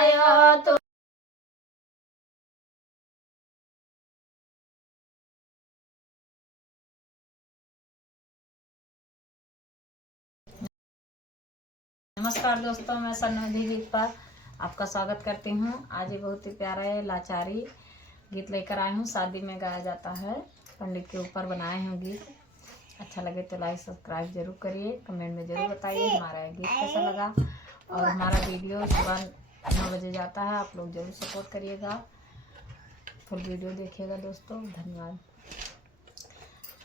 भायो तू। नमस्कार दोस्तों, मैं सन्निधि गीत पर आपका स्वागत करती हूँ। आज ये बहुत ही प्यारा है लाचारी गीत लेकर आई हूँ। शादी में गाया जाता है, पंडित के ऊपर बनाए हूँ गीत। अच्छा लगे तो लाइक सब्सक्राइब जरूर करिए, कमेंट में जरूर बताइए हमारा गीत कैसा लगा। और हमारा वीडियो सुबह 9 बजे जाता है, आप लोग जरूर सपोर्ट करिएगा, फुल वीडियो देखिएगा दोस्तों। धन्यवाद।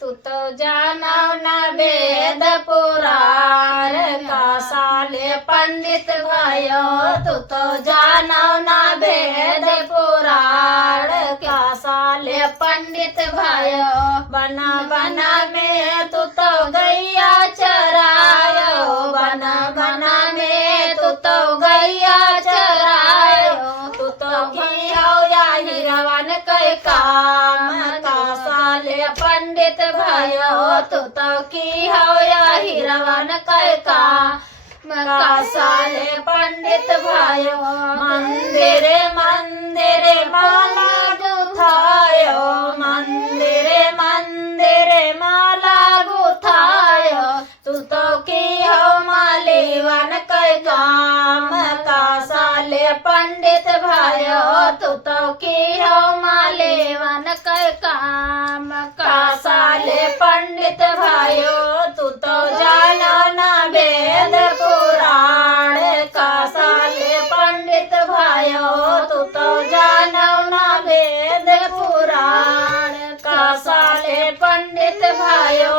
तू तो जानो न वेद पुराण का साले पंडित भयो, तू तो जानो न वेद पुराण का साले पंडित भयो। बना बना में तू तो गैया चरायो, बना बना में तू तो गैया चरायो। तू तो घियो या हिरवन कै काम का साले पंडित भयो, तू तो की हो या हिरवन कै काम का साले पंडित भयो। मंदिरे मंदिरे माला गुथायो, मंदिरे मंदिरे माला गुथायो। तू तो की हो मालीवन कै काम का साले पंडित भयो, तू तो की हो मालीवन कै काम का साले पंडित भयो। तू तो जानो न वेद पुराण का साले पंडित भयो, तू तो जानो न वेद पुराण का साले पंडित भयो।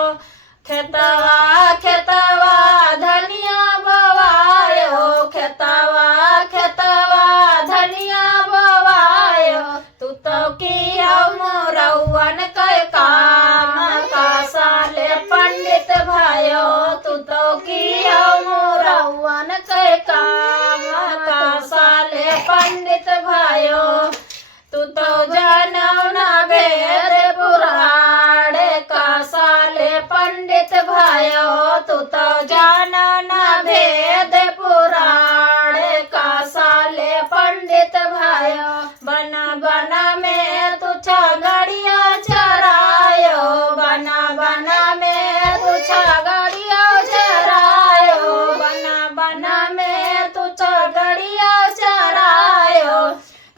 खेतवा खेतवा धनिया बवायो, खेतवा खेतवा धनिया बवायो। तू तो की हो मोरवन कै काम का साले पंडित भयो, तू तो की हो मोरवन कै काम का साले पंडित भयो। तू तो जानो न वेद पुराण का साले पंडित भयो, तू तो जानो न वेद पुराण का साले पंडित भयो। बना बना में तू छगड़िया चरायो, बना बना में तू छगड़िया चरायो, बना बना में तू छगड़िया चरायो।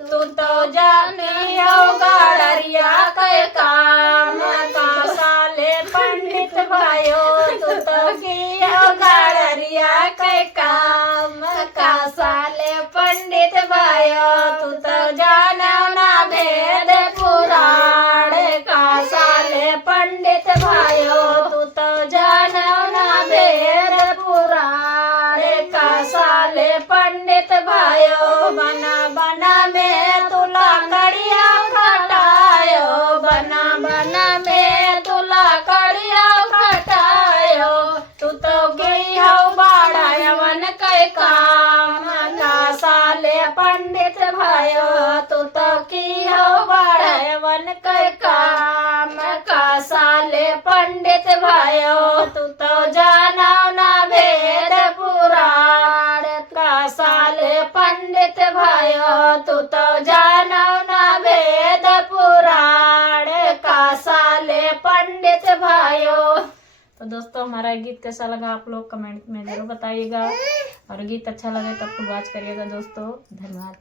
तू तो जानी हो गड़रिया कै काम का साले पंडित भयो, तू तो की हो गड़रिया कै काम का साले पंडित भयो। तू तो जानो न वेद पुराण का साले पंडित भयो, तू तो जानो न वेद पुराण का साले पंडित भयो। बना बना में तुला कड़िया खटायो, बना बना में तुला कड़िया खटायो। तू तो गई हो बाड़ावन कै काम का साले पंडित भयो, तू तो की हो बाड़ावन कै काम का साले पंडित भयो। तू तो जानो न वेद पुराण का साले पंडित भयो, तू तो जानो न वेद पुराण का साले पंडित भयो। तो दोस्तों, हमारा गीत कैसा लगा आप लोग कमेंट में जरूर बताइएगा, और गीत अच्छा लगे तो फुल वॉच करिएगा दोस्तों। धन्यवाद।